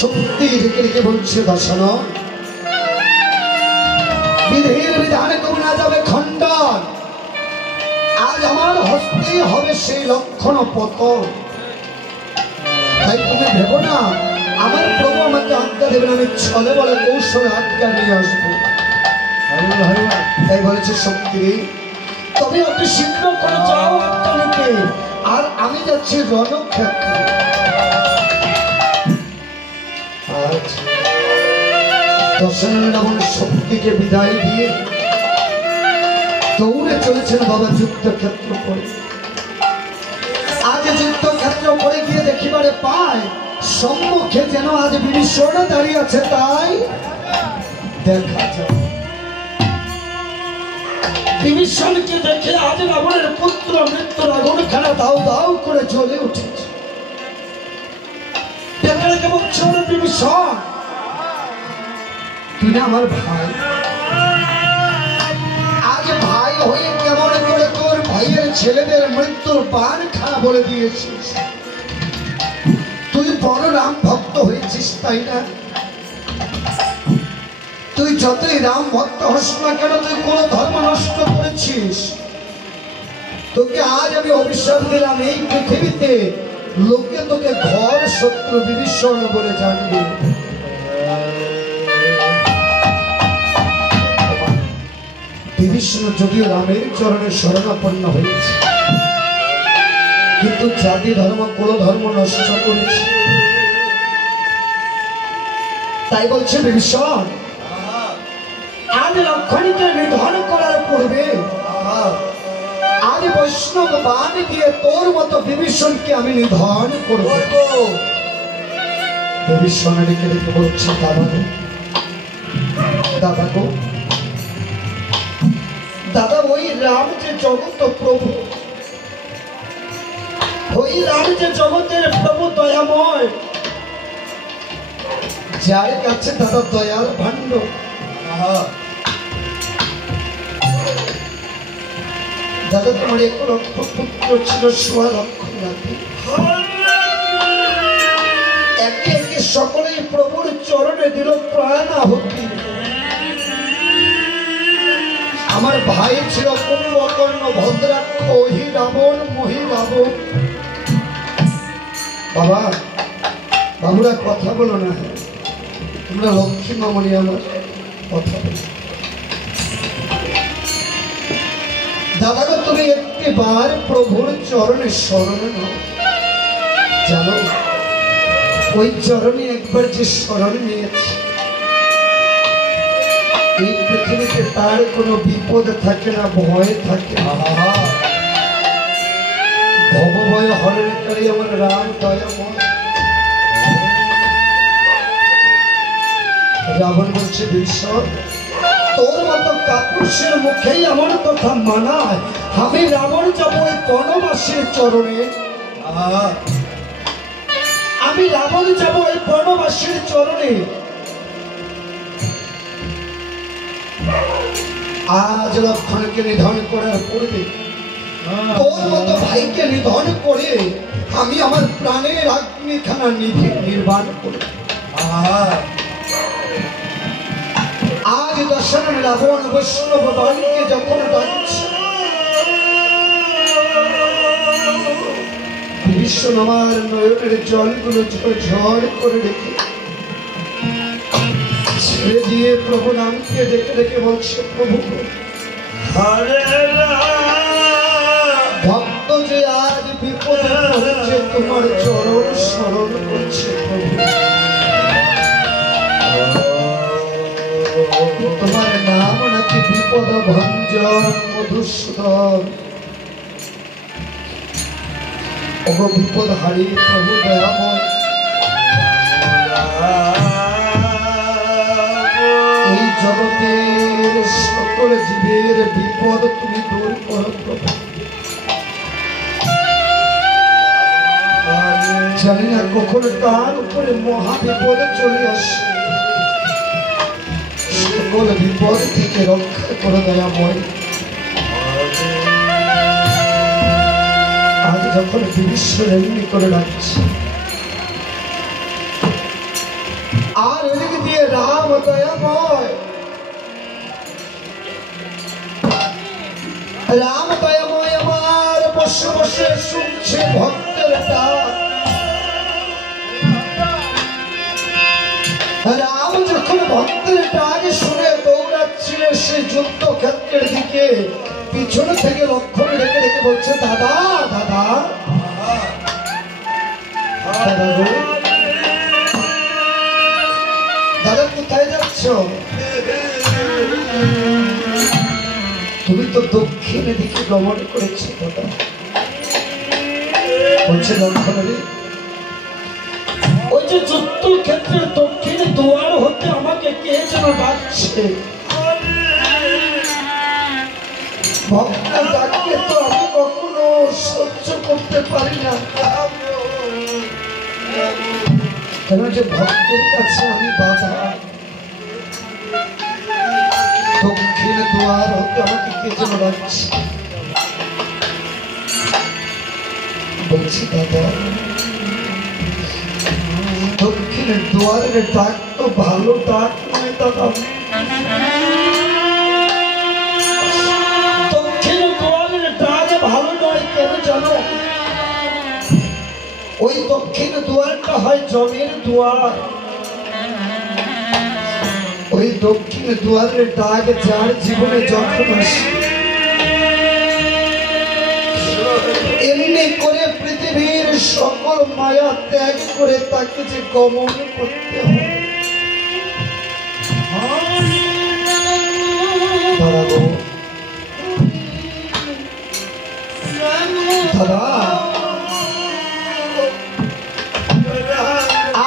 শক্তি রেখে রেখে বলছে দর্শন বিধির বিধানে তুমি না যাবে খণ্ডন। আজ আমার হস্তে হবে সেই লক্ষণ পতন। তাই তুমি ভেবো না আমার প্রভু আমাকে আজ্ঞা দেবেন, আমি ছলে বলে কৌশলে আজ্ঞা নিয়ে আসবো। তাই বলেছে শক্তি তবে অতি শীঘ্র করে যাও আজ্ঞা নিতে, আর আমি যাচ্ছি রণক্ষেত্রে। আজ দর্শন রাবণ শক্তিকে বিদায় দিয়ে দৌড়ে চলেছেন বাবা যুদ্ধক্ষেত্র পরে। আজ যুদ্ধক্ষেত্র পরে গিয়ে দেখিবারে পায় সম্মুখে যেন আজ বিভীষণ দাঁড়িয়ে আছে। তাই দেখা যায় বিভীষণকে দেখে আজ রাবণের পুত্র মৃত্যুর আগুন খানা দাউ দাউ করে জ্বলে উঠেছে। বিভীষণ তুই না আমার ভাই, আজ ভাই হয়ে কেমন করে তোর ভাইয়ের ছেলেদের মৃত্যুর পান খানা বলে দিয়েছিস? তুই বড় রাম ভক্ত হয়েছিস তাই না? তুই যতই রাম ভক্ত হস না কেন তুই কোন ধর্ম নষ্ট করেছিস। তোকে আজ আমি অভিশাপ দিলাম, এই পৃথিবীতে লোকে তোকে ঘর শত্রু বিভীষণ বলে জানবে। বিভীষণ যদিও রামের চরণে শরণাপন্ন হয়েছে, কিন্তু জাতি ধর্ম কুল ধর্ম নষ্ট করেছে। তাই বলছে বিভীষণ আজ লক্ষণীকে নিধন করার পূর্বে আজ বৈষ্ণব বাণ দিয়ে তোর মতো বিভীষণকে আমি নিধন করব। বিভীষণ রেখে রেখে বলছে দাদা গো দাদা, ওই রাম যে জগৎ প্রভু, ওই রাম যে জগতের প্রভু দয়াময়, যার কাছে দাদা দয়ার ভাণ্ড। দাদা তোমার 1 লক্ষ পুত্র ছিল, 1.5 লক্ষ নাতি, একে একে সকলেই প্রভুর চরণে দিল প্রাণ আহুতি। আমার ভাই ছিল কুম্ভকর্ণ, ভদ্রাক্ষ, ওহি রাবণ, মহি রাবণ। বাবা বাবুরা কথা বলো না, তোমরা লক্ষ্মী মামনি আমার কথা বলো। দাদা গো তুমি একটিবার প্রভুর চরণে শরণ নাও। জানো ওই চরণে একবার যে শরণ নিয়েছে, এই পৃথিবীতে তার কোনো বিপদ থাকে না, ভয় থাকে না। ভবভয় হরণকারী আমার রাম দয়াময়। রাবণ বলছে বিভীষণ তোর মতো কাপুরুষের মুখেই আমার কথা মানায়। আমি রাবণ যাব ওই বনবাসীর চরণে, আমি রাবণ যাব ওই বনবাসীর চরণে। আজ লক্ষণকে নিধন করার পূর্বে তোর মতো ভাইকে নিধন করে আমি আমার প্রাণের অগ্নিখানা নির্বাণ করব। আজ দশরথ রাবণ বৈষ্ণব বাণীকে যখন ডাকছে, বিভীষণ আমার নয়নের জলগুলো ঝড় করে রেখে ছেড়ে দিয়ে প্রভু নামকে ডেকে ডেকে বলছে প্রভু ভক্ত যে আজ বিপদে পড়েছে তোমার চরণ স্মরণ করছে প্রভু। তোমার নাম নাকি বিপদ ভঞ্জন মধুসূদন। ওগো বিপদ হারি প্রভু দয়াময়, এই জগতের সকল জীবের বিপদ তুমি দূর করো প্রভু। জানি না কখন তার উপরে মহা বিপদ চলে আসে, সকল বিপদ থেকে রক্ষা করে দয়াময়। আজ যখন বিভীষণ এমনি করে ডাকছে, আর এদিকে দিয়ে রাম দয়াময় আমার বসে বসে শুনছে ভক্তের ডাক। রাম যখন ভক্তের ডাক শুনে দৌড়াচ্ছিলেন সেই যুদ্ধক্ষেত্রের দিকে, পিছনে থেকে লক্ষ্য রেখে রেখে বলছে, দাদা দাদা দাদা কোথায় যাচ্ছ? তুমি তো দক্ষিণের দিকে গমন করেছো দাদা। বলছে লক্ষণ রে, ওই যে যুদ্ধক্ষেত্রের দক্ষিণে দুয়ার হতে আমাকে কে যেন ডাকছে। ভক্তের ডাককে তো আমি কখনো সহ্য করতে পারি না, কেন যে ভক্তের কাছে আমি বাধা। দক্ষিণে দুয়ার হতে আমাকে কে যেন ডাকছে। বলছি দাদা, দক্ষিণের দুয়ারের ডাক তো ভালো ডাক নয় দাদা। দক্ষিণের দুয়ারের ডাক ভালো নয় কেন জানো? ওই দক্ষিণ দুয়ারটা হয় জমের দুয়ার। ওই দক্ষিণ দুয়ারের ডাক যার জীবনে যখন আসে, এমনি করে পৃথিবীর সকল মায়া ত্যাগ করে তাকে যে গমন করতে হয়। দাদা,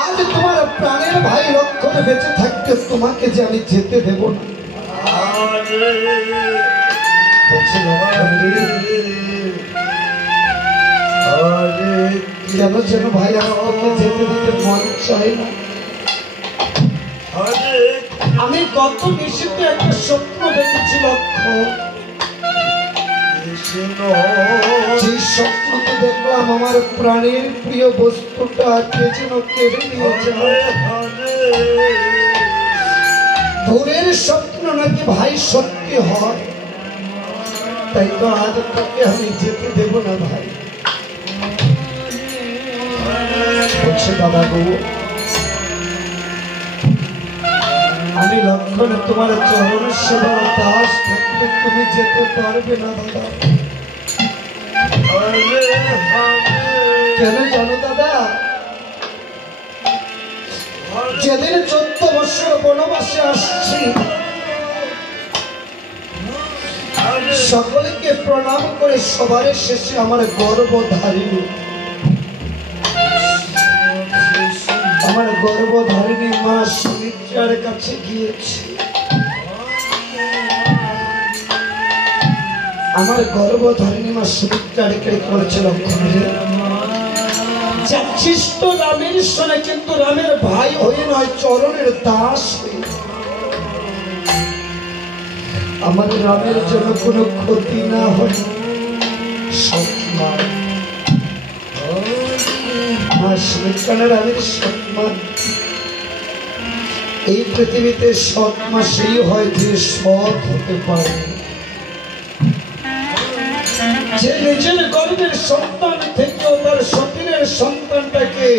আজ তোমার প্রাণের ভাই লক্ষণে বেঁচে থাকতে তোমাকে যে আমি যেতে দেব না। কেন যেন ভাই আমাকে যেতে দিতে মন চাই না। আমি গত নিশীতে একটা স্বপ্ন দেখেছি লক্ষণ। যে স্বপ্নকে দেখলাম আমার প্রাণের প্রিয় বস্তুটা কে যেন কেড়ে নিয়ে যায়। ভোরের স্বপ্ন নাকি ভাই সত্যি হয়, তাই তো আজ তাকে আমি যেতে দেব না ভাই। বলছে দাদা গো, আমি লক্ষণে তোমার চরণ সেবার দাস থাকতে তুমি যেতে পারবে না দাদা। কেন জানো দাদা? যেদিন 14 বছর বনবাসে আসছি, সকলকে প্রণাম করে সবার শেষে আমার গর্ভধারিণী, আমার গর্ভধারিণী মা সুমিত্রার কাছে গিয়েছি। আমার গর্ভধারিণী মা সুমিত্রা রেখে করেছিল, যাচ্ছিস তো রামের সনে, কিন্তু রামের ভাই হয়ে নয়, চরণের দাস হয়ে। আমার রামের জন্য কোনো ক্ষতি না হয় সম্মান। রামের সম্মান এই পৃথিবীতে সৎ মা সেই হয় যে সৎ হতে পারে, যে নিজের গর্ভের সন্তান থেকেও তার সতীনের সন্তানটাকে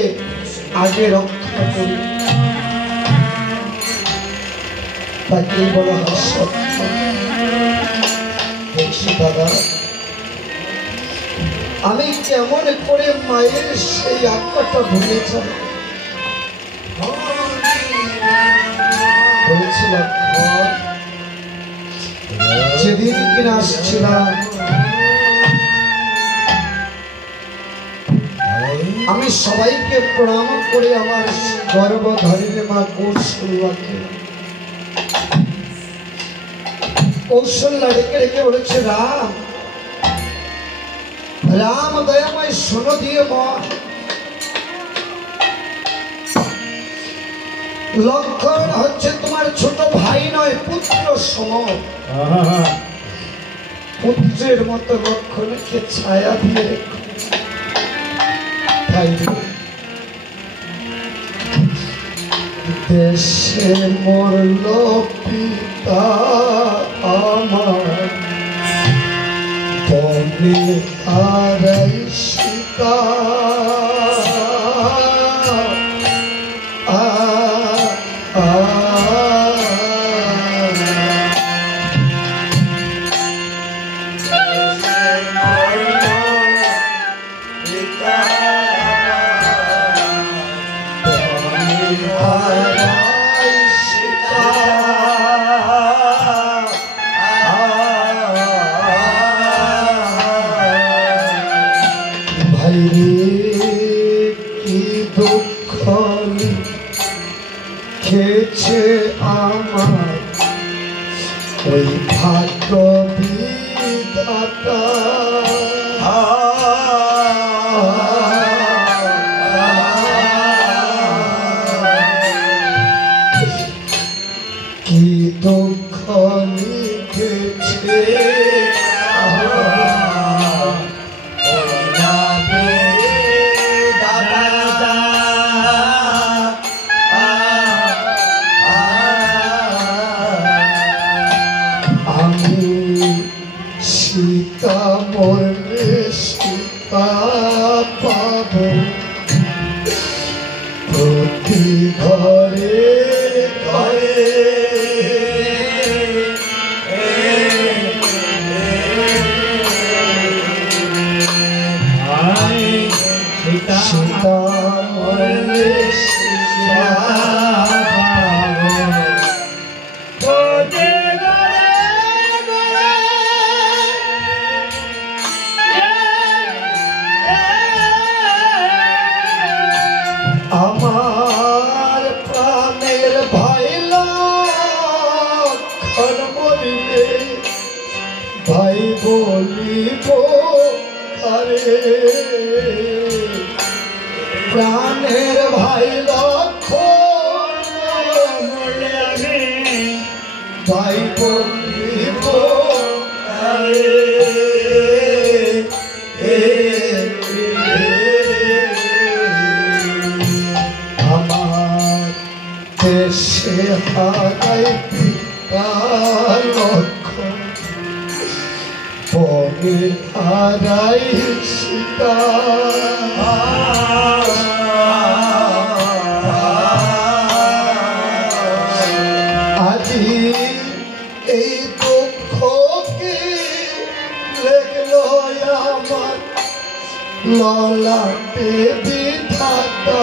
আগে রক্ষা করে, তাকেই বলা হয় সৎ মা। দেখছি দাদা, আমি কেমন করে মায়ের সেই আত্মাটা ভুলে যাব। বলেছিলাম যেদিন কিনা আসছিলাম, আমি সবাইকে প্রণাম করে আমার গর্ভধারিণী মা কৌশল্যা রেখে রেখে বলেছে, রাম রাম দয়াময় শোনো দিয়ে মন, লক্ষণ হচ্ছে তোমার ছোট ভাই নয়, পুত্র সম। পুত্রের মতো লক্ষণকে ছায়া দিয়ে রেখো। দেশে মরল পিতা আমার বনে হারাই সীতা খেছে আমার ওই ভাগ্য বিধাতা কি দুঃখ লিখেছে সীতা মরলে সীতা পাব প্রতি ঘরে ঘরে সীতা মরলে সীতা আমার প্রাণের ভাই লক্ষণ মরিলে ভাই বলিব আরে প্রাণের ভাই লক্ষণ মরিলে ভাই বলিব আরে দেশে হারাই পিতা লক্ষণ বনে হারাই সীতা আজি এই দুঃখকে লেখলো আমার ললাটে বিধাতা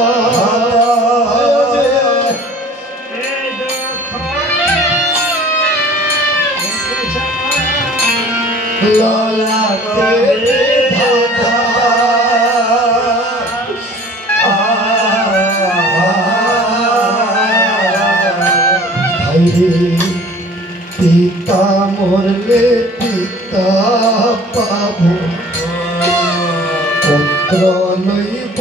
ললাটে বিধাতা ভাইরে পিতা মরলে পিতা পাব পুত্র লইব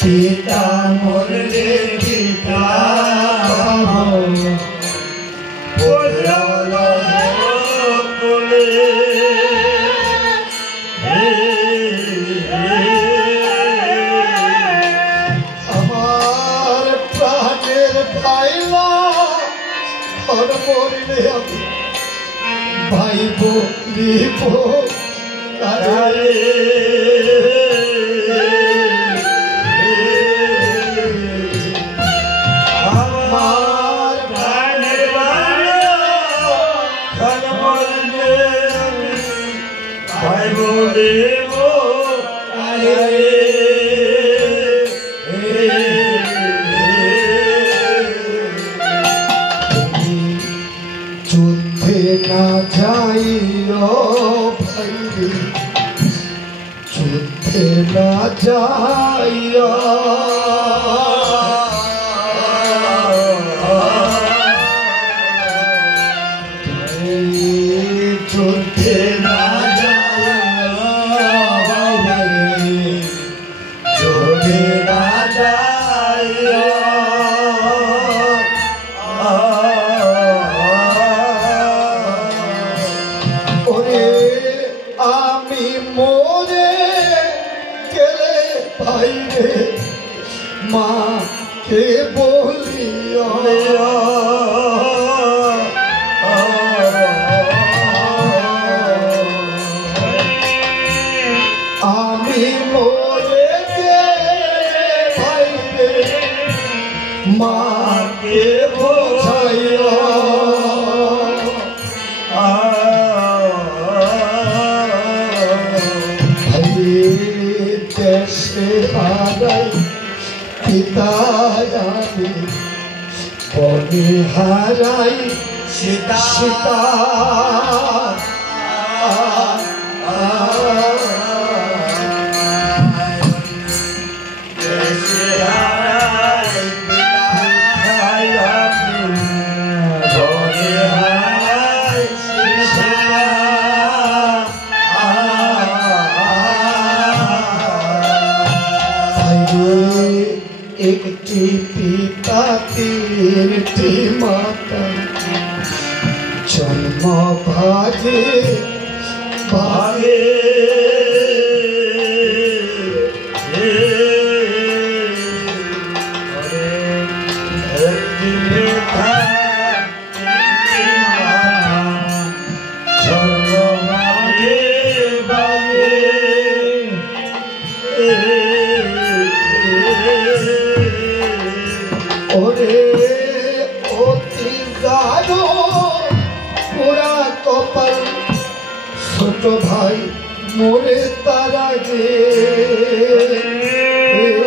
পিতা মরলে পিতা পুত্র আমার প্রাণের পাইলা আর মরিলে আমি ভাই বলিব আরে আমার প্রাণের পাইলা আর মরিলে আমি ভাই বলিব আরে যুদ্ধে না যাইও ভাইরে যুদ্ধে না যাইও যুদ্ধে না যাইও ভাইরে যুদ্ধে না যাইও ওরে আমি মরে গেলে ভাই রে মা কে বলিয়া আমি মরে গেলে ভাই রে মা কে বোঝাইয়া দেশে হারাই পিতা আমি বনে হারাই সীতা সীতা একটি পিতা তিনটি মাতা জন্ম ভাগে ভাগে ওরে অতি জানো পুরা কপাল ছোট ভাই মোরে তার আগে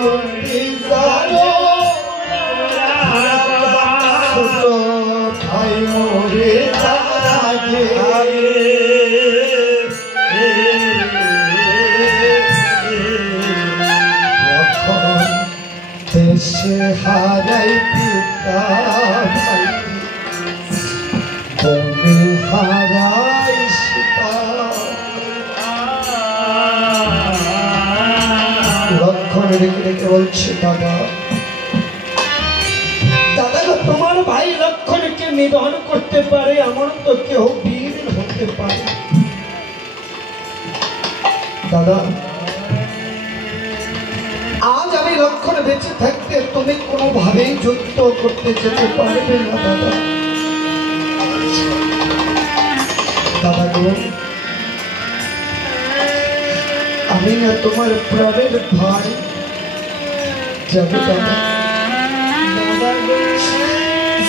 অতি জানো ছোট ভাই মোরে তার আগে দেশে হারাই পিতা ভাই বনে হারাই সীতা লক্ষণ রেখে রেখে বলছে দাদা দাদা তোমার ভাই লক্ষণকে নিধন করতে পারে এমন তো কেউ বীর হতে পারে দাদা আজ আমি লক্ষণ বেঁচে থাকতে তুমি কোনোভাবেই যুদ্ধ করতে যেতে পারবে না দাদা দাদা গো আমি না তোমার প্রাণের ভাই যাবে দাদা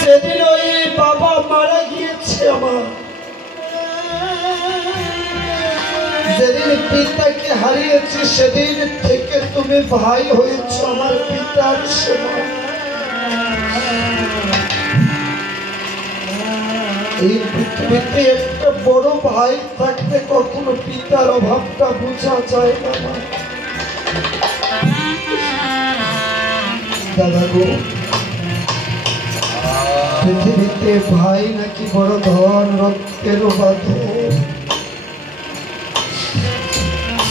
সেদিন ওই বাবা মারা গিয়েছে আমার যেদিন পিতাকে হারিয়েছি সেদিন থেকে তুমি ভাই হয়েছ আমার পিতার সেবা এই পৃথিবীতে একটা বড় ভাই থাকতে কখনো পিতার অভাবটা বোঝা যায় না দাদা গো পৃথিবীতে ভাই নাকি বড় ধন রক্তেরও বাঁধন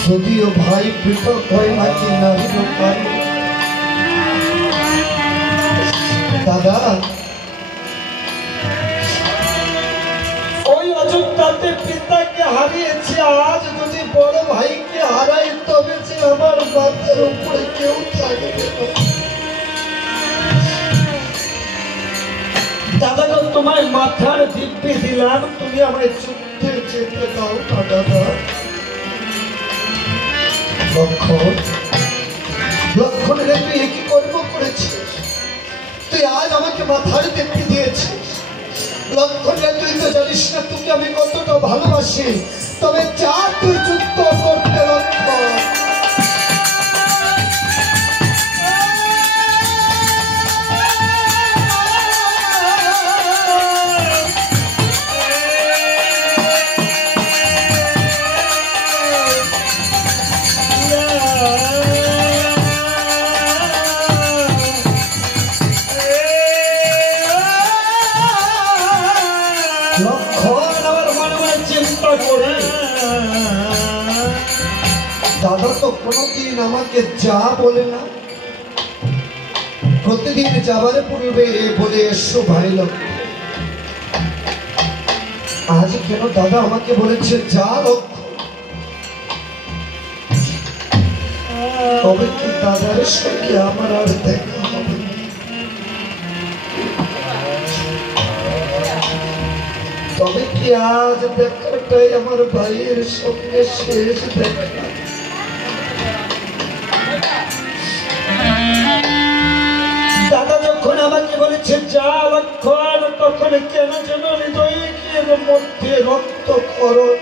যদিও ভাই পৃথক হয় নাকি নারীর পারে দাদা ওই অযোধ্যাতে পিতাকে হারিয়েছে আজ যদি বড় ভাইকে হারাই তবে যে আমার মাথার উপরে কেউ থাকবে দাদা গো তোমায় মাথার দিব্যি দিলাম তুমি আমায় যুদ্ধে যেতে দাও না দাদা লক্ষণ রে তুই কি কর্ম করেছিস তুই আজ আমাকে মাথার দিব্যি দিয়েছিস লক্ষণ রে তুই তো জানিস না তোকে আমি কতটা ভালোবাসি তবে যা তুই যুদ্ধ করতে লক্ষণ দাদা তো কোনোদিন আমাকে যা বলে না প্রতিদিন যাবারে পূর্বে বলে এসো ভাই লক্ষ্য আজ কেন দাদা আমাকে বলেছে যা লক্ষ্য, তবে কি দাদার সঙ্গে আমার আর দেখা হবে? তবে কি আজ দেখাটাই আমার ভাইয়ের সঙ্গে শেষ দেখা? দাদা যখন আমাকে বলেছে যা লক্ষণ, তখন কেন যেন হৃদয়ের মধ্যে রক্তক্ষরণ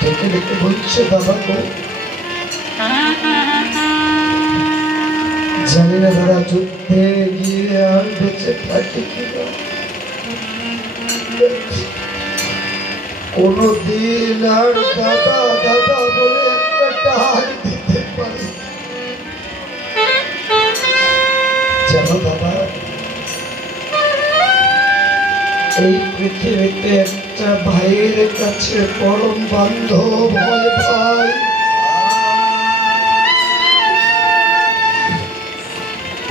ডেকে ডেকে বলছে দাদা গো, জানি না দাদা যুদ্ধে গিয়ে আর বেঁচে থাকে কিনা, কোনদিন আর দাদা দাদা বলে একটা ডাক দিতে পারে? জানো দাদা, এই পৃথিবীতে একটা ভাইয়ের কাছে পরম বান্ধব হয় ভাই।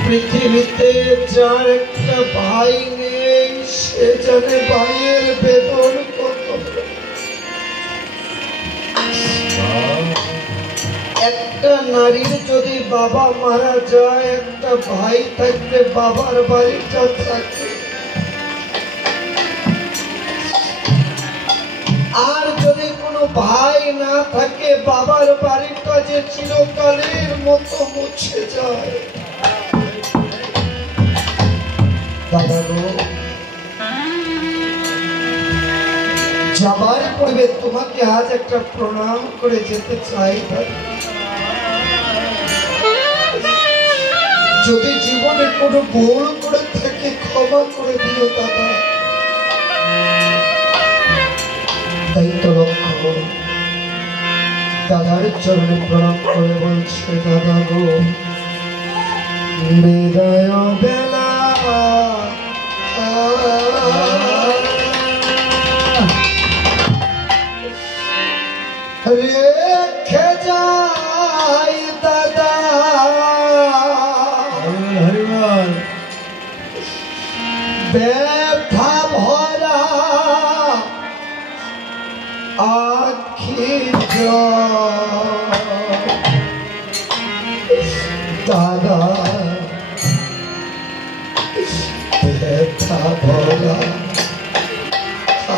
পৃথিবীতে যার একটা ভাই নেই সে জানে ভাইয়ের বেদন কত। একটা নারীর যদি বাবা মারা যায়, একটা ভাই থাকলে বাবার বাড়িটা থাকে। আর যদি কোনো ভাই না থাকে, বাবার বাড়িটা যে চিরকালের মতো মুছে যায়। দাদা গো, যাবার পূর্বে তোমাকে আজ একটা প্রণাম করে যেতে চাই। যদি জীবনে কোনো ভুল করে থাকে ক্ষমা করে দিও দাদা। তাই তো লক্ষ্য দাদার চরণে প্রণাম করে বলছে দাদা গো, বিদায় বেলা রেখে যাই দাদা, ব্যথা ভরা আখি দাদা, ব্যথা ভরা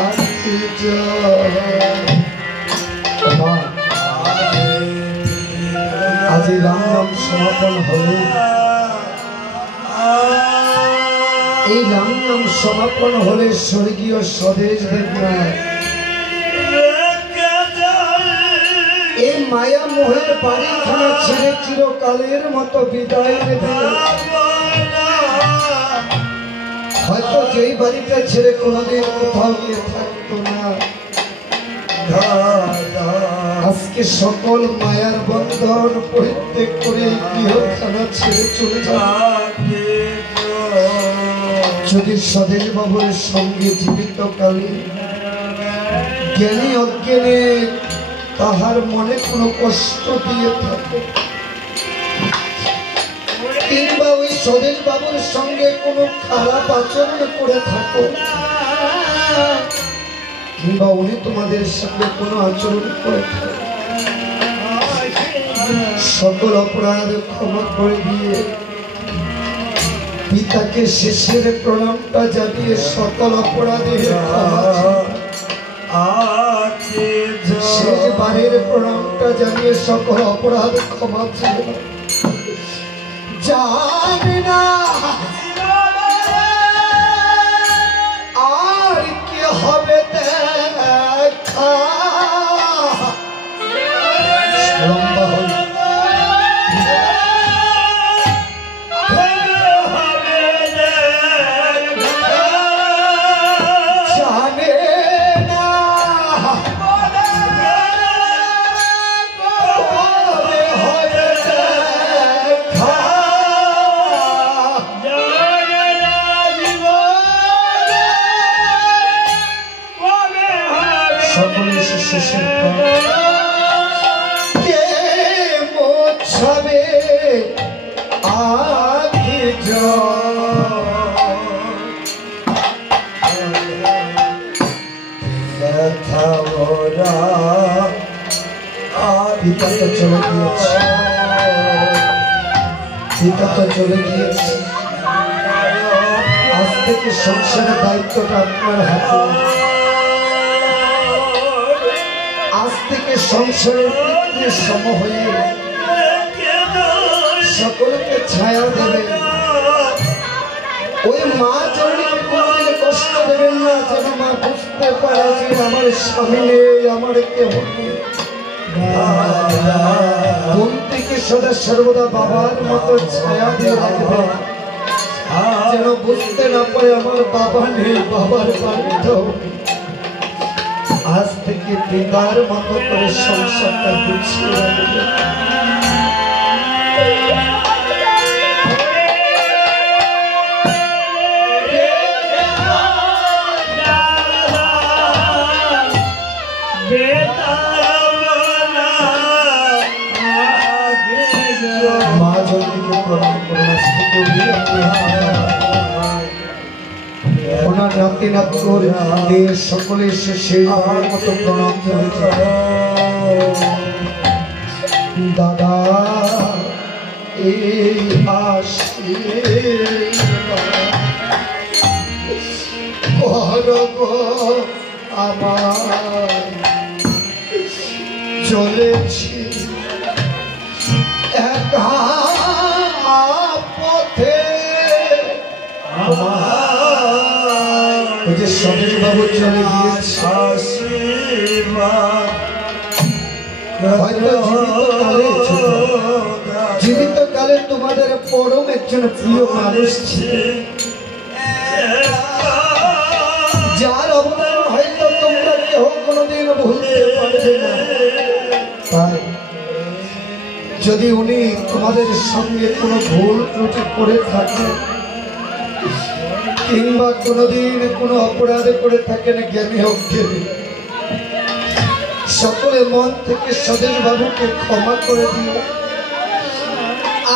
আখি আজ রাম নাম সমাপন হলো। এই রাম নাম সমাপন হলে স্বর্গীয় স্বদেশ দেবনাথ এই মায়া মোহের বাড়িখানা ছেড়ে চিরকালের মতো বিদায় নেবে। হয়তো যেই বাড়িটা ছেড়ে কোনোদিন কোথাও গিয়ে থাকতো না, আজকে সকল মায়ার বন্ধন পরিত্যাগ করে গৃহখানা ছেড়ে চলে যাবে। যদি স্বদেশ বাবুর সঙ্গে জীবিত কালে জ্ঞানী অজ্ঞানে তাহার মনে কোনো কষ্ট দিয়ে থাকে, কিংবা ওই স্বদেশ বাবুর সঙ্গে কোনো খারাপ আচরণ করে থাকো, কিংবা উনি তোমাদের সঙ্গে কোনো আচরণ করে থাকে, সকল অপরাধ ক্ষমা করে দিয়ে পিতাকে শেষের প্রণামটা জানিয়ে সকল অপরাধের শেষ বারের প্রণামটা জানিয়ে সকল অপরাধ ক্ষমা ছিল। জানি না আর কি হবে দেখা, লম্বা হল পিতা তো চলে গিয়েছে, পিতা তো চলে গিয়েছে। আজ থেকে সংসারের দায়িত্বটা আপনার হাতে। আজ থেকে সংসারের পিতৃ সম হয়ে সকলকে ছায়া দেবেন। ওই মা চরণীকে কোনোদিন কষ্ট দেবেন না, যেন মা বুঝতে পারে যে আমার স্বামী নেই, আমার কেউ নেই। বোনটিকে সদা সর্বদা বাবার মতো ছায়া দিয়ে রাখবেন, যেন বুঝতে না পারে আমার বাবা নেই, বাবার বাড়িতেও। আজ থেকে পিতার মতো করে সংসারটা গুছিয়ে রাখবেন। মা জননীকে প্রণাম করুন। আজ থেকে ওনার নাতি নাতনিদের সকলে এসে সেই আমার মতো প্রণাম করেছে। দাদা এই আমার চলেছি একা পথে। যে সবের বাবু চলে গিয়েছে, হয়তো জীবিত কালে তোমাদের পরম একজন প্রিয় মানুষ ছিল, যার অবদান হয়তো তোমরা কেউ কোনোদিন ভুলতে পারবে না। তাই যদি উনি তোমাদের সঙ্গে কোনো ভুল ত্রুটি করে থাকে কিংবা কোনোদিন কোনো অপরাধ করে থাকেন, জ্ঞানী হোক জ্ঞানী, সকলে মন থেকে স্বদেশ বাবুকে ক্ষমা করে দিও।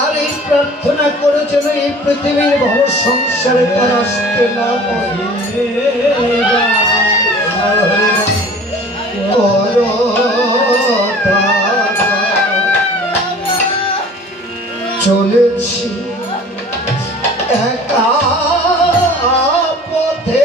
আর এই প্রার্থনা করে যেন এই পৃথিবীর ভব সংসারে তার আসতে না পারে। চলেছি একা পথে,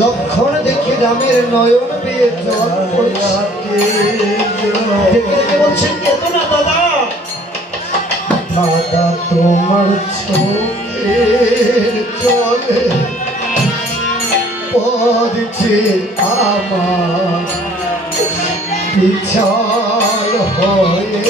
লক্ষণ দেখে রামের নয়ন বেয়ে জল বলছেন কেন না দাদা, দাদা তোমার চোখের জলে পড়ছে আমার পিছল হয়ে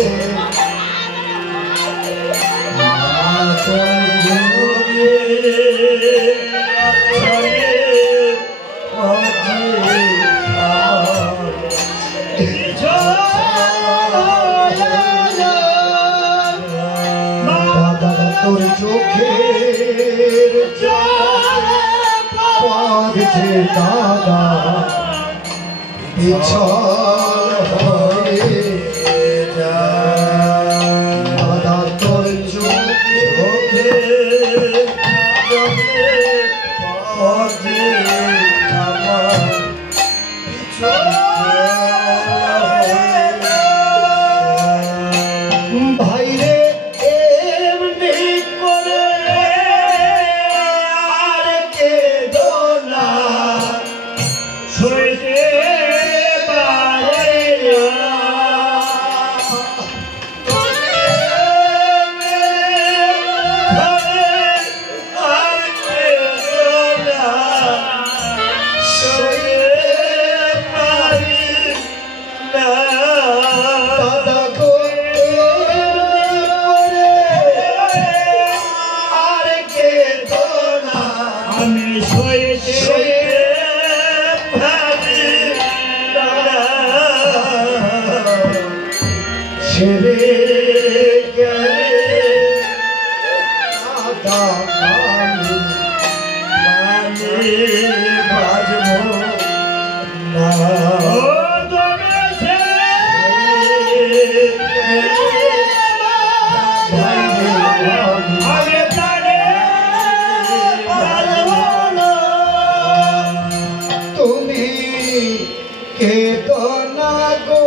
দাদা তোর চোখের পাগছে দাদা বিছল হয়ে দাদা তোর চোখের পাগছে আমার ভাইরে এমনি করে আর কে দোলা সইতে পারে আর কে দোলা সইতে পারি না দাদা গো আমি সইতে পারি না ছেড়ে গেলে দাদা আমি বাজব না তুমি কেদো না গো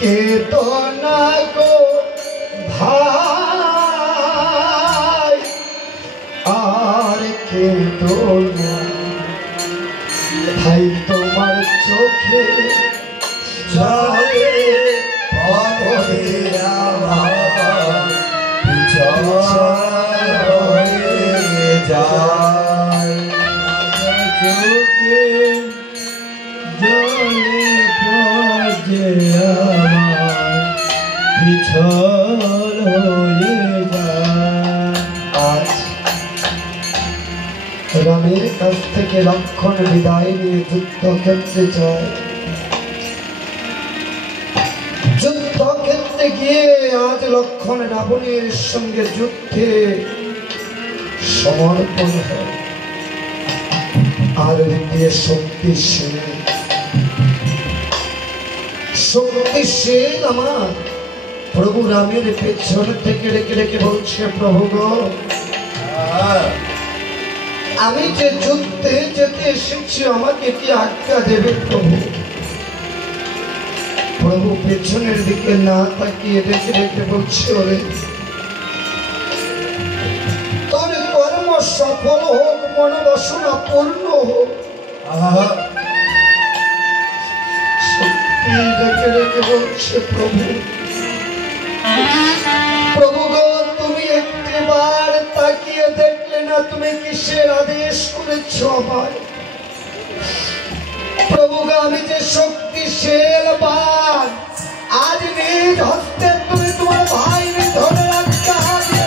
কেদো না গো ভাই আর কেদো না ভাই তোমার চোখে যাবে পাগলে আমার বিছল হয়ে যায় চোখে জলে পড়ে আমার বিছল হয়ে যায় আজ রামের কাছ থেকে লক্ষণ বিদায় নিয়ে যুদ্ধক্ষেত্রে যায় যুদ্ধক্ষেত্রে গিয়ে আজ লক্ষণ রাবণের সঙ্গে যুদ্ধে সমর্পণ হয় আর দিয়ে শক্তিশীল আমার প্রভু রামের পেছন থেকে রেখে রেখে বলছে প্রভু গো আমি যে যুদ্ধে যেতে এসেছি আমাকে কি আজ্ঞা দেবে প্রভু প্রভু পেছনের দিকে না তাকিয়ে রেখে রেখে বলছে ওরে তোর কর্ম সফল হোক মনোবাসনা পূর্ণ হোক সত্যি রেখে রেখে বলছে প্রভু প্রভু গো তুমি একটিবার তাকিয়ে দেখলে না তুমি কিসের আদেশ করেছো আমায় প্রভু গো আমি যে শক্তিশীল বান আজ নিজ হস্তে তুমি তোমার ভাইরে ধরে রাখতে হবে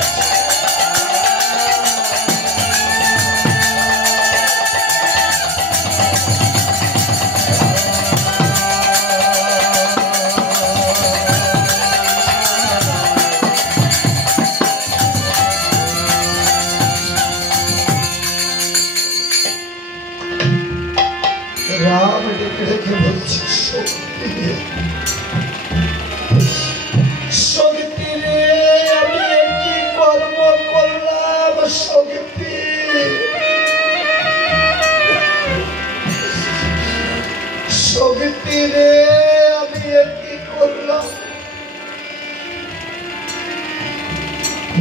রাম ডেকে রেখে বলছে শক্তি রে আমি কি কর্ম করলাম শক্তি শক্তি রে আমি কি করলাম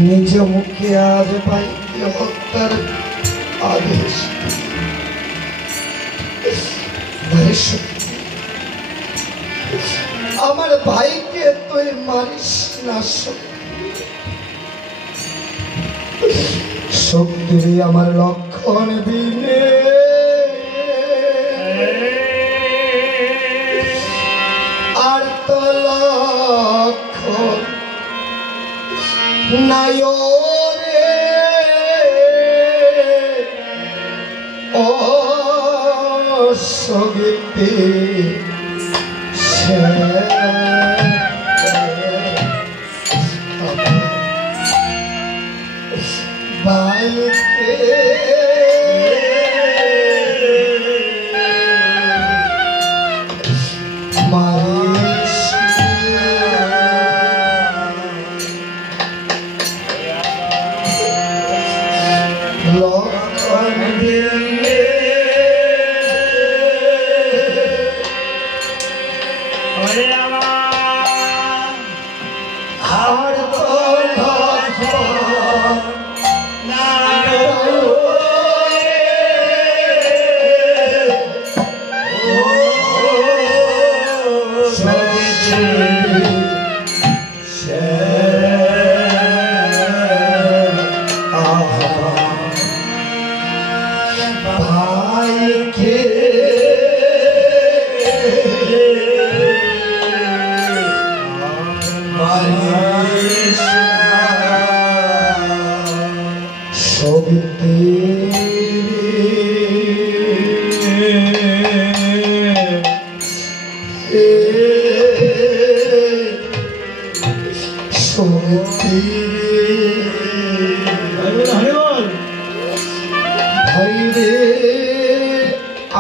নিজ মুখে আজ পাইতে হত্যার আদেশ আমার ভাইকে তুই মারিস না শক্তি আমার লক্ষণ বিনে লক্ষণ নায়রে ও সগিতে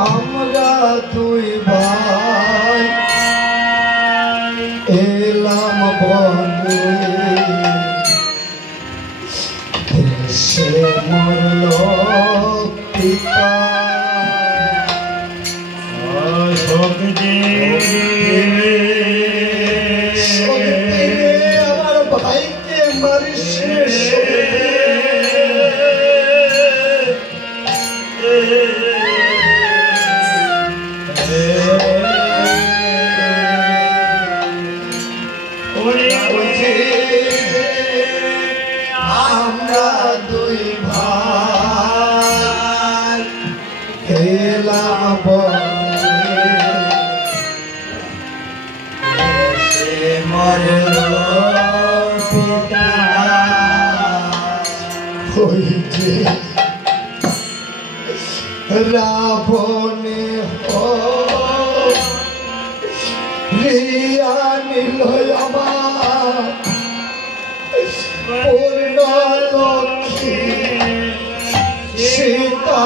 আমরা দুই ভাই এলাম বনে দেশে মরল পিতা আমার ভাইকে মারিস আমরা দুই ভাই এলাম বনে মরল পিতা হইতে রাবণে রিয়া নিল আমার পূর্ণ লক্ষ্মী সীতা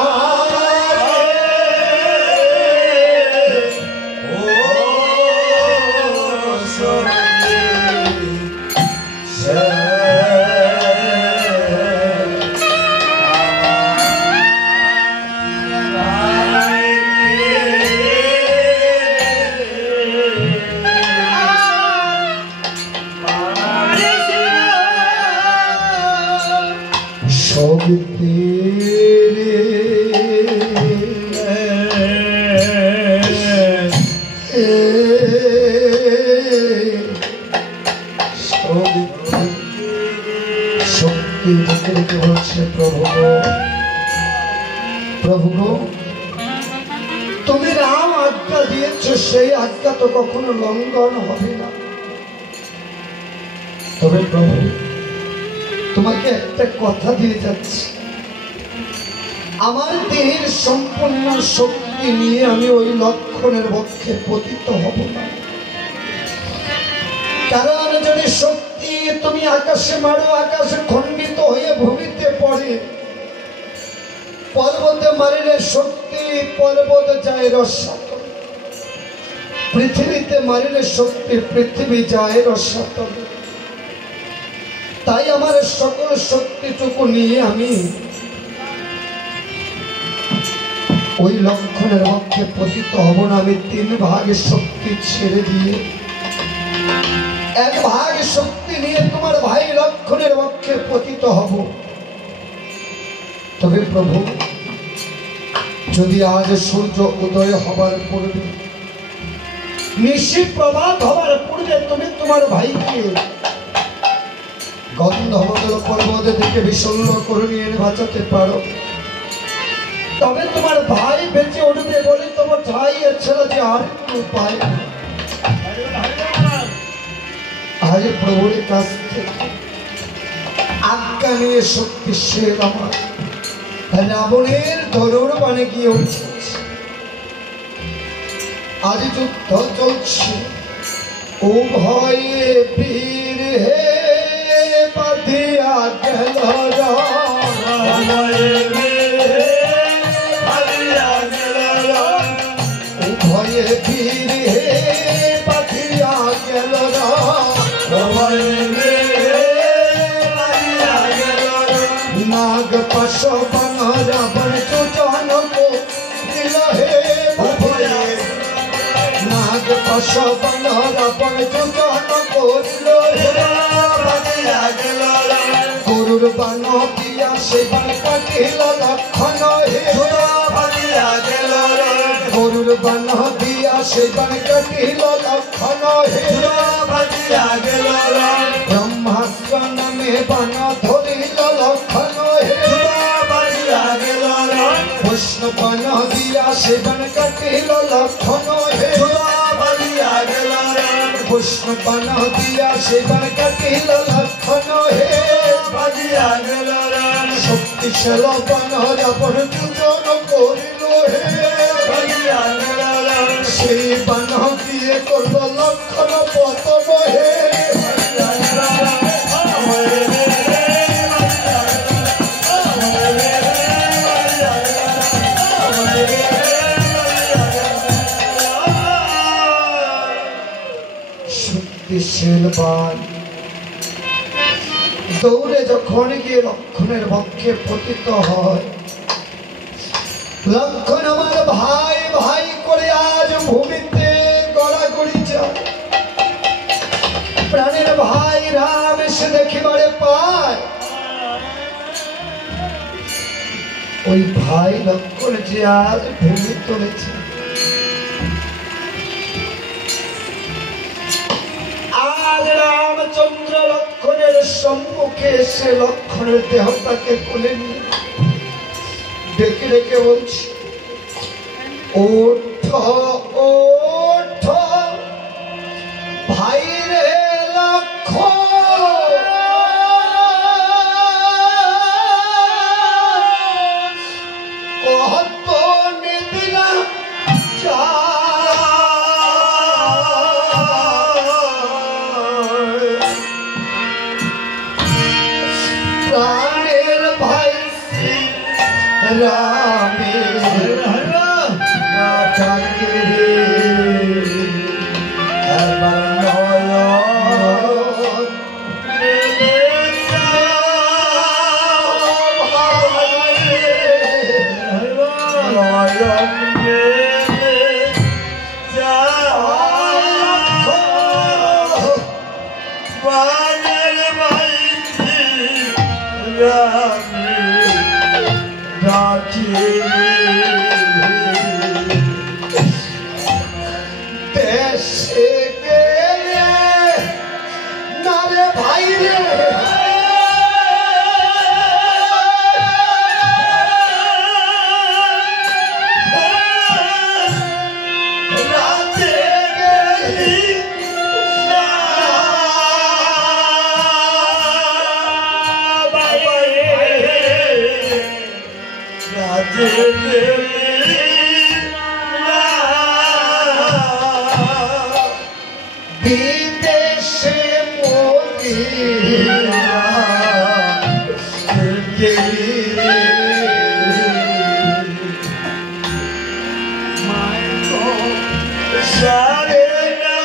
প্রভু তুমি রাম আজ্ঞা দিয়েছো, সেই আজ্ঞা তো কখনো লঙ্ঘন হবে না। তবে প্রভু তোমাকে একটা কথা দিয়ে যাচ্ছি, আমার দেহের সম্পূর্ণ শক্তি নিয়ে আমি ওই লক্ষণের পক্ষে পতিত হব না। কারণ যদি শক্তি তুমি আকাশে মারো, আকাশে খণ্ডিত হয়ে ভূমিতে পড়ে, পর্বতে মারিলে শক্তি পর্বত যায় রসাতল, পৃথিবীতে মারিলে শক্তি পৃথিবী যায় রসাতল। তাই আমার সকল শক্তিটুকু নিয়ে আমি ওই লক্ষণের পক্ষে পতিত হব না। আমি 3 ভাগের শক্তি ছেড়ে দিয়ে 1 ভাগ শক্তি নিয়ে তোমার ভাই লক্ষণের পক্ষে পতিত হব। তবে প্রভু যদি আজ সূর্য উদয় হবার পূর্বে, নিশি প্রভাত হবার পূর্বে তুমি তোমার ভাইকে গন্ধবদল পর্বত থেকে বিশল্য করে নিয়ে বাঁচাতে পারো, তবে তোমার ভাই বেঁচে উঠবে বলে তোমার ভাই এছাড়া যে আর উপায়। হে প্রভুর কাছ থেকে আজ্ঞা নিয়ে শক্তিশীল আমার রাবণের ধনুর বাণে গিয়ে উঠেছে। আজ যুদ্ধ চলছে, ও ভয়ে বীর হে বাঁধিয়া গেল ভয়ে বীর হে বাঁধিয়া গেল নাগ পাশ রাবণ চোচন দিল হে ভয়ে নাগ পাশ রাবণ চোচন করিল হে গরুর বান দিয়া সে বান কাটিল লক্ষণ হে গরুর বান দিয়া সে বান কাটিল লক্ষণ হে ব্রহ্মাস্ত্র নামে বান ধরিল লক্ষণ হে কৃষ্ণ বান দিয়া সে বান কাটিল লক্ষণ হে কৃষ্ণ বান দিয়া সে বান কাটিল লক্ষণ হে শক্তিশাল বান রাবণ পূজন করিল হে সেই বান দিয়ে করল লক্ষণ পতন হে শক্তিশীল বান দৌড়ে যখন গিয়ে লক্ষণের পক্ষে পতিত হয়, লক্ষণ আমার ভাই ভাই করে আজ ভূমিতে গড়াগড়ি যায়। প্রাণের ভাই রাম এসে দেখিবারে পায় ওই ভাই লক্ষণ যে আজ ভূমি তুলেছে। আজ রামচন্দ্র লক্ষণের সম্মুখে এসে লক্ষণের দেহটাকে কোলে নিয়ে ডেকে ডেকে বলছে, ওঠ ওঠ ভাই রে লক্ষণ, কত নিদিনা প্রাণের ভাই রামের ডাকে দেশে গেলে না রে ভাই রে রাতে গেলি না বাবা রাতে বিদেশে মদিনা গেলি সারে না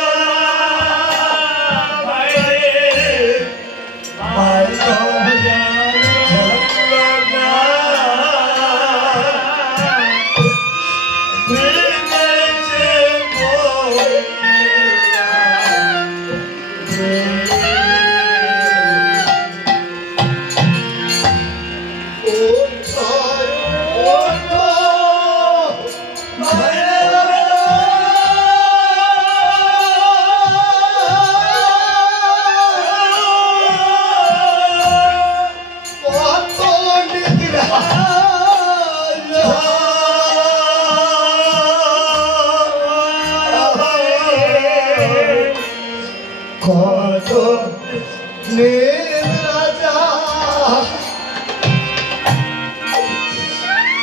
রাজা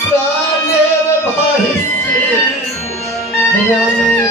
প্রাণের ভাই রানী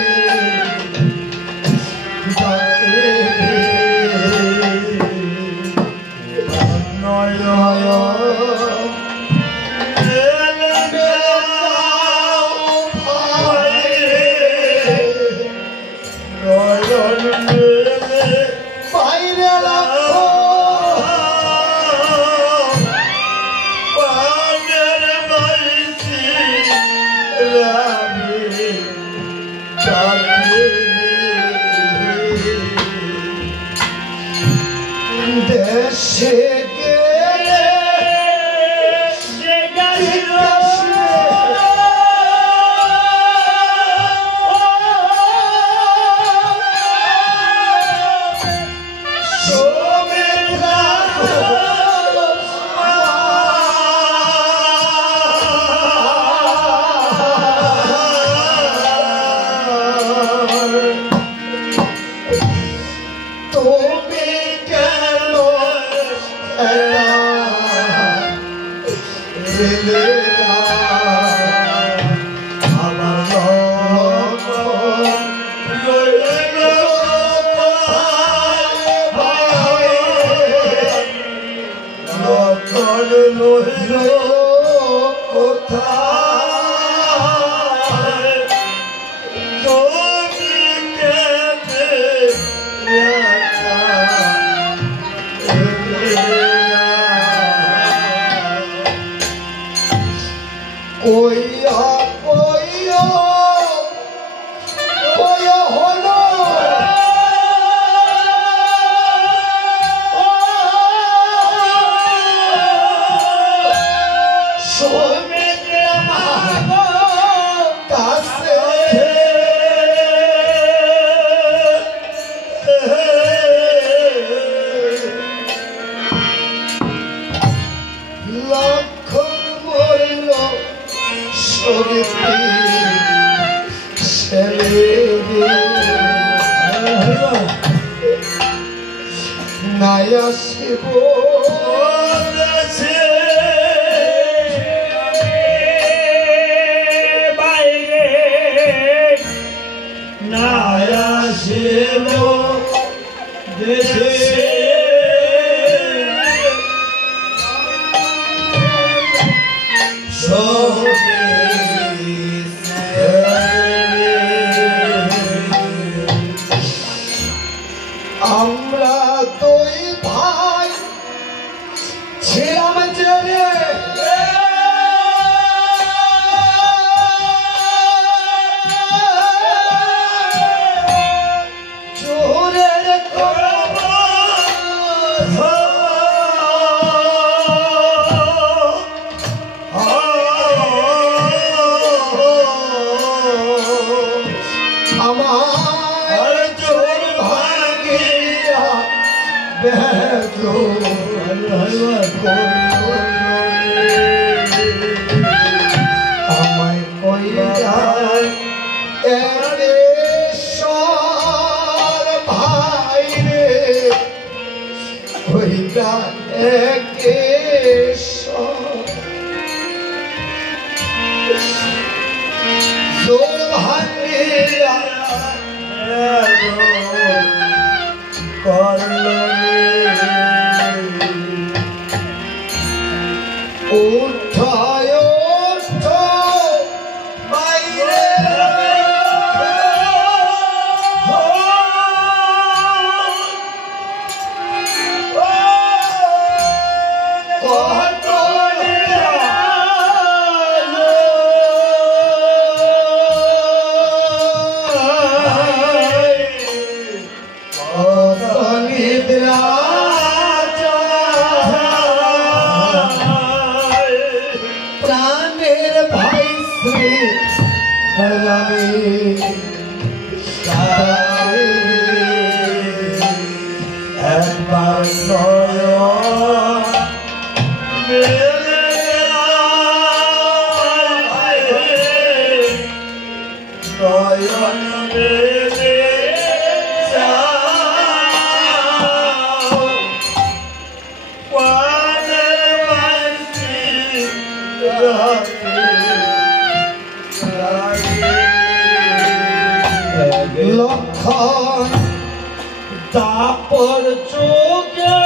তারপর চোখে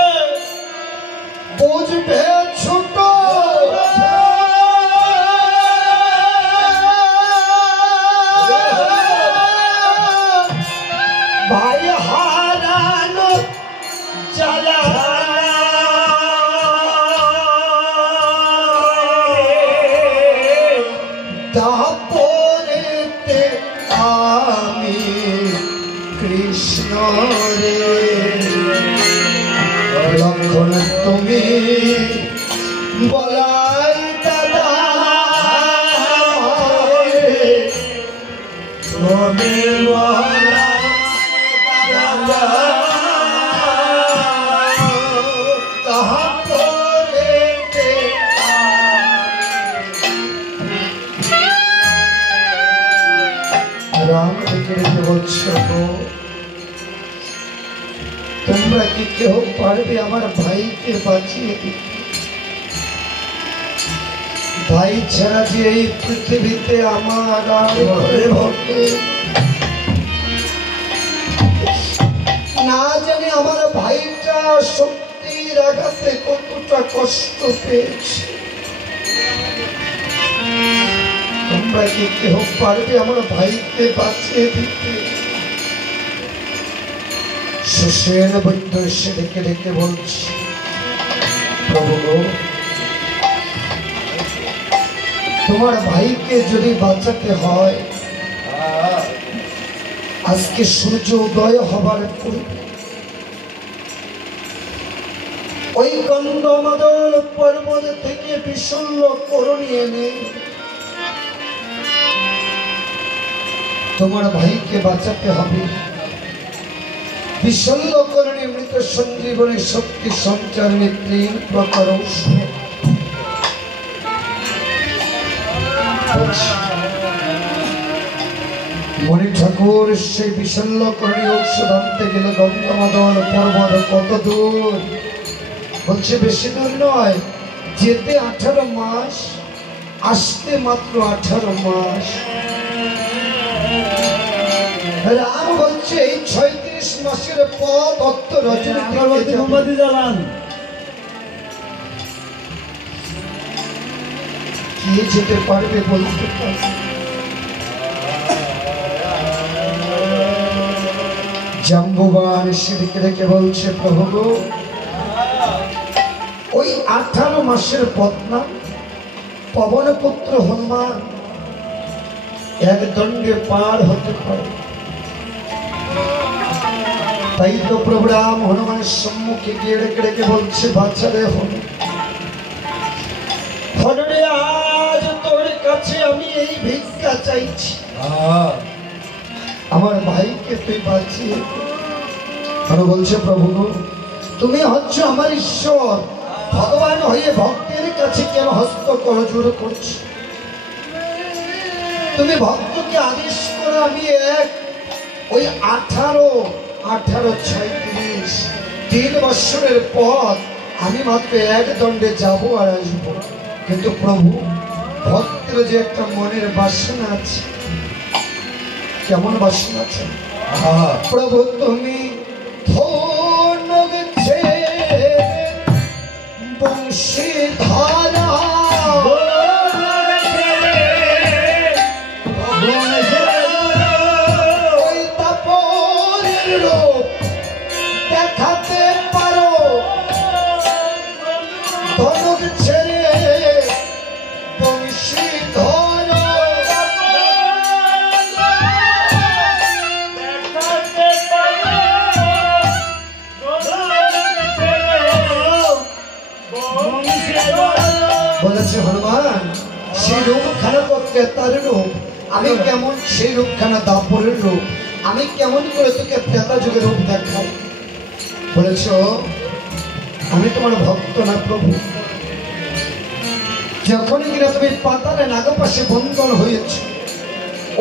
বুঝবে ছোট ভাই হারানো জ্বালা তারপরেতে আমি কৃষ্ণ রে লক্ষণ তুমি বলাই দাদা তুমি বলা দাদা তারপরেতে রাম ডেকে ডেকে বলছো গো, তোমরা কি কেউ পারবে আমার ভাইকে বাঁচিয়ে দিতে? ভাই ছাড়া যে এই পৃথিবীতে আমার আর ঘরে ঘরে না জানি আমার ভাইটা শক্তির আঘাতে কতটা কষ্ট পেয়েছে। তোমরা কি কেউ পারবে আমার ভাইকে বাঁচিয়ে দিতে? সুসেন বৈদ্য এসে ডেকে ডেকে বলছি, প্রভু গো, তোমার ভাইকে যদি বাঁচাতে হয় আজকে সূর্য উদয় হবার পূর্বে ওই গন্ধমাদল পর্বত থেকে বিশল্য করণী এনে তোমার ভাইকে বাঁচাতে হবে। বিশল্য করণী মৃত সঞ্জীবনী শক্তি সঞ্চারণী 3 প্রকার ঔষধ। মণি ঠাকুর সেই বিশল্য করণী ঔষধ আনতে গেলে গন্ধমাদল পর্বত কত দূর? বলছে বেশি দূর নয়, যেতে 18 মাস, আসতে মাত্র 18 মাস। রাম বলছে এই 36 মাসের পথ অত্য রজনী জ্বালান কে যেতে পারবে বলতে পারবে? জাম্বুবান সেদিকে রেখে বলছে, প্রভু গো, ওই 18 মাসের পথ না, পবনপুত্র হনুমান এক দণ্ডে পার হতে পারে। তাই তো প্রভু রাম হনুমানের সম্মুখে গিয়ে রেখে রেখে বলছে, বাচ্চারে হনুরে, আজ তোর কাছে আমি এই ভিক্ষা চাইছি, আমার ভাইকে তুই বাঁচিয়ে দে। হনু বলছে, প্রভু গো, তুমি হচ্ছ আমার ঈশ্বর, ভগবান হয়ে ভক্তের কাছে কেন হস্ত করজোড় করছো? তুমি ভক্তকে আদেশ করো, আমি ওই 18-36 3 বৎসরের পথ আমি মাত্র এক দণ্ডে যাবো আর আসবো। কিন্তু প্রভু, ভক্তের যে একটা মনের বাসনা আছে। কেমন বাসনা আছে? প্রভু তুমি বংশী ধারা ওই তাপরের রূপ দেখাতে পারো, ধনুক ছেড়ে বংশী ধরা বলেছে হনুমান, সেই রূপখানা করতে তার রূপ, আমি কেমন সেই রূপখানা দাপরের রূপ, আমি কেমন করে তোকে ত্রেতা যুগের রূপ দেখাই? বলেছ আমি তোমার ভক্ত না প্রভু? যখনই কিনা তুমি পাতালে নাগপাশে বন্ধন হয়েছ,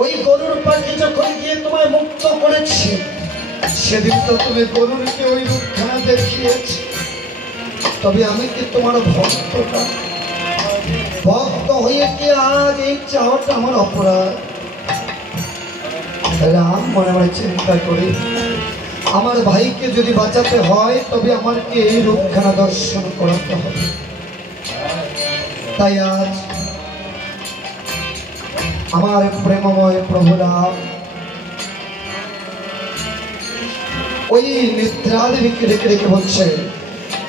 ওই গরুর পাখি যখন গিয়ে তোমায় মুক্ত করেছে, সেদিন তো তুমি গরুরকে ওই রূপখানা দেখিয়েছ। তবে আমি কি তোমার ভক্ত না? ভক্ত হয়ে কি আজ এই চাওয়াটা আমার অপরাধ? রাম মনে মনে চিন্তা করে আমার ভাইকে যদি বাঁচাতে হয় তবে আমাকে এই রূপখানা দর্শন করাতে হবে। তাই আজ আমার প্রেমময় প্রভুরাম ওই নিদ্রা দেবীকে রেখে রেখে বলছে,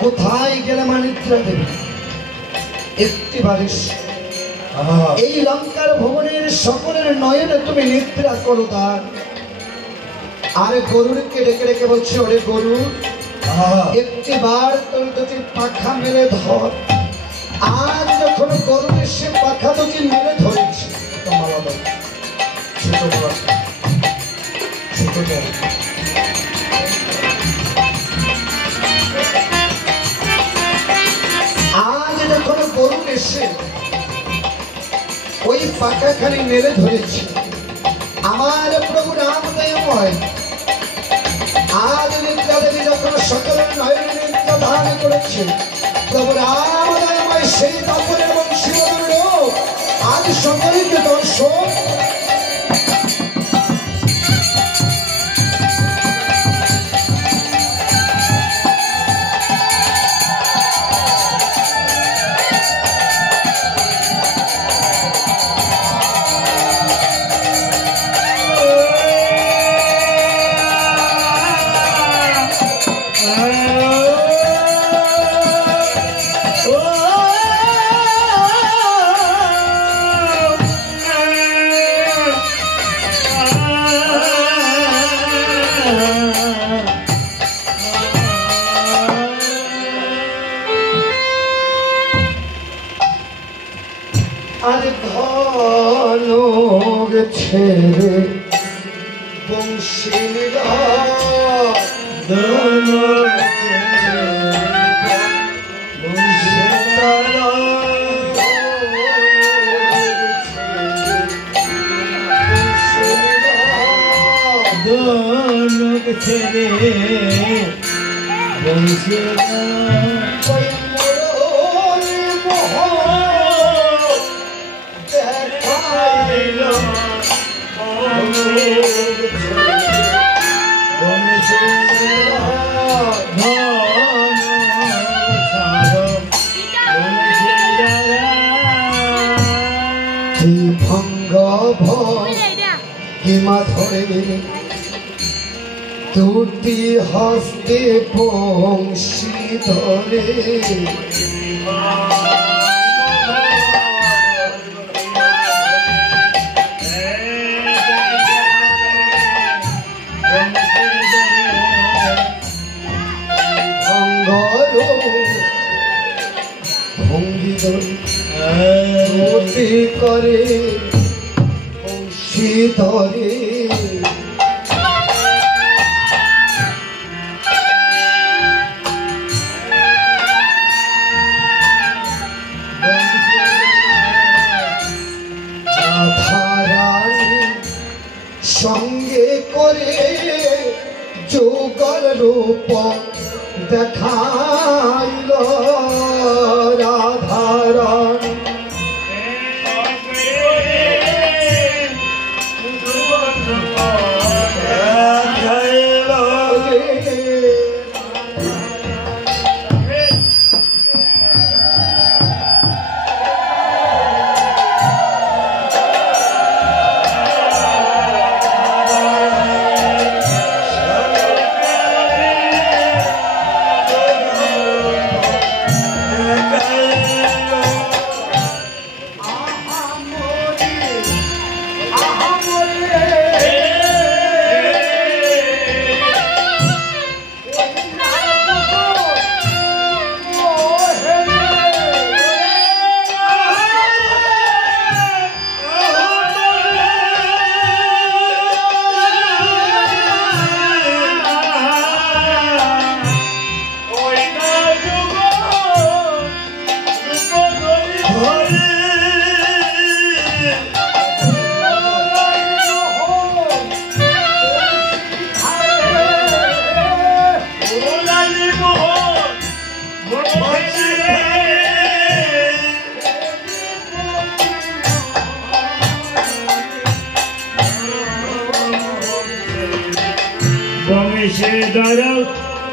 কোথায় গেলে মা নিদ্রা দেবী? একটি বারিশ এই লঙ্কার ভবনের সকলের নয়নে তুমি নিদ্রা করো দান। আর গরুরকে ডেকে ডেকে বলছে, ওরে গরু, একটি বার তোর দুটি পাখা মেলে ধর। আজ যখন গরু এসে পাখা দুটি মেলে ধরেছে, আজ যখন গরু এসে ওই পাখা খালি মেলে ধরেছে, আমার প্রভু রামদয়াময় আজ নিদ্রা দেবী যখন সকলের নয়নে নিদ্রা ধারণ করেছে, প্রভু রামদয়াময় সেই তাপনের বংশী বদল আজ সকলকে দর্শন ছেড়ে বংশী ছেড়ে বংশী ভঙ্গ হিমা ধরে দুটি হস্তে বংশী ধরে ভঙ্গি ধরে করে বংশী ধরে সঙ্গে করে যোগর রূপ দেখাইল রাধারাম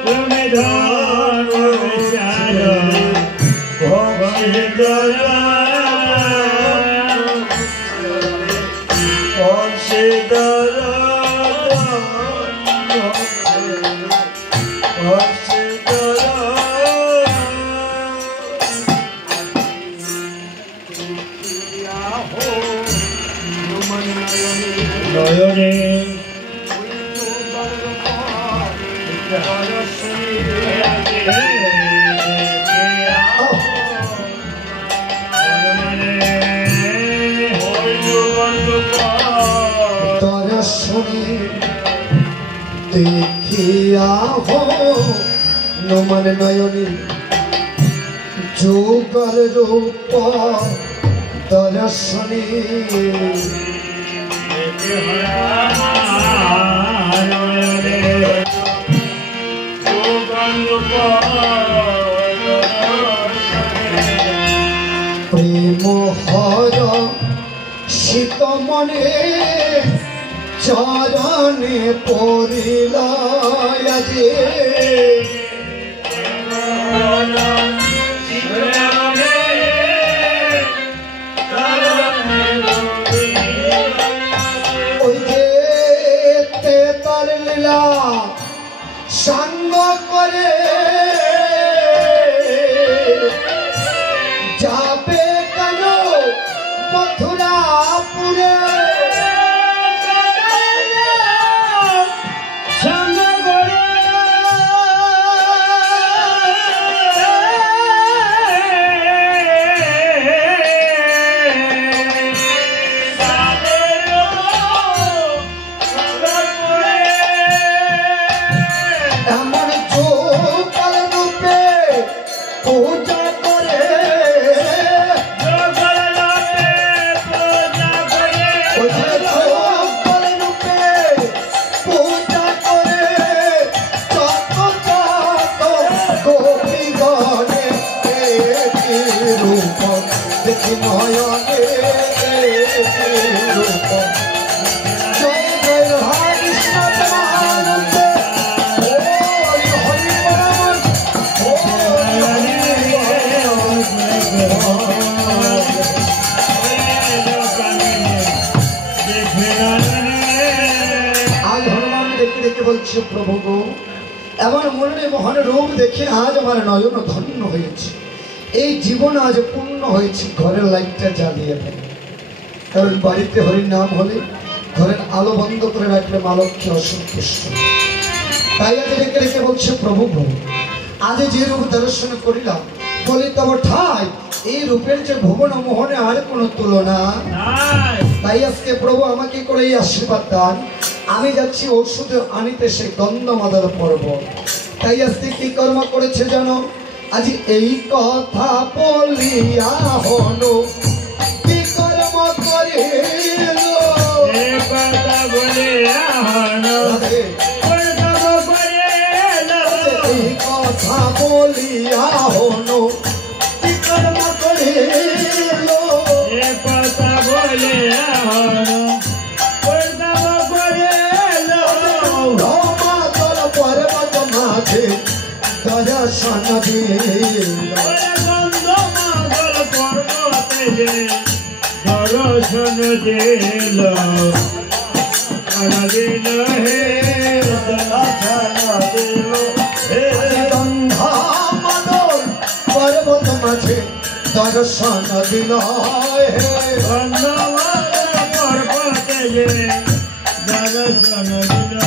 তুমি ধর্ম বিচার নয়নে দর্শনে দেখিয়া হো নমন নয়নে যোগর রূপ দর্শনে প্রেম হর শীত মনে চরণে পড়িল যে ওই যে তার লীলা সঙ্গ করে যাবে কেন মথুরাপুরে এমন চোপাল রূপে পূজা করে চোপাল রূপে পূজা করে চত চত গোপী গণে রূপ দেখি নয়নে রূপ জয় জয় রাধা কৃষ্ণ প্রেমানন্দে আজ হনুমান দেখে দেখে বলছে প্রভু গো এমন মনে মহান রূপ দেখে আজ আমার নয়ন ধন্য হয়েছে এই জীবন আজ পূর্ণ হয়েছে ঘরের লাইটটা জ্বালিয়ে দেয় কারণ বাড়িতে হরির নাম হলে ঘরের আলো বন্ধ করে রাখলে মা লক্ষ্মী অসন্তুষ্ট তাই আজ রেখে রেখে বলছে প্রভু গো আজ যে রূপ দর্শন করিলাম বলি তব ঠাই এই রূপের যে ভুবন মোহনে আর কোনো তুলনা তাই আজকে প্রভু আমাকে করে এই আশীর্বাদ দান আমি যাচ্ছি ঔষধ আনিতে সে গন্ধমাদল পর্বত তাই আজকে কি কর্ম করেছে জানো আজ এই কথা বলিয়া হলো কি কর্ম করিল এই কথা বলিয়া হলো কি কর্ম করিল রমাদল পর্বত মাঝে দর্শন দিল দর্শন দিল গন্ধামাদল পর্বত মাঝে দর্শন দিল পর্বতে দর্শন দিল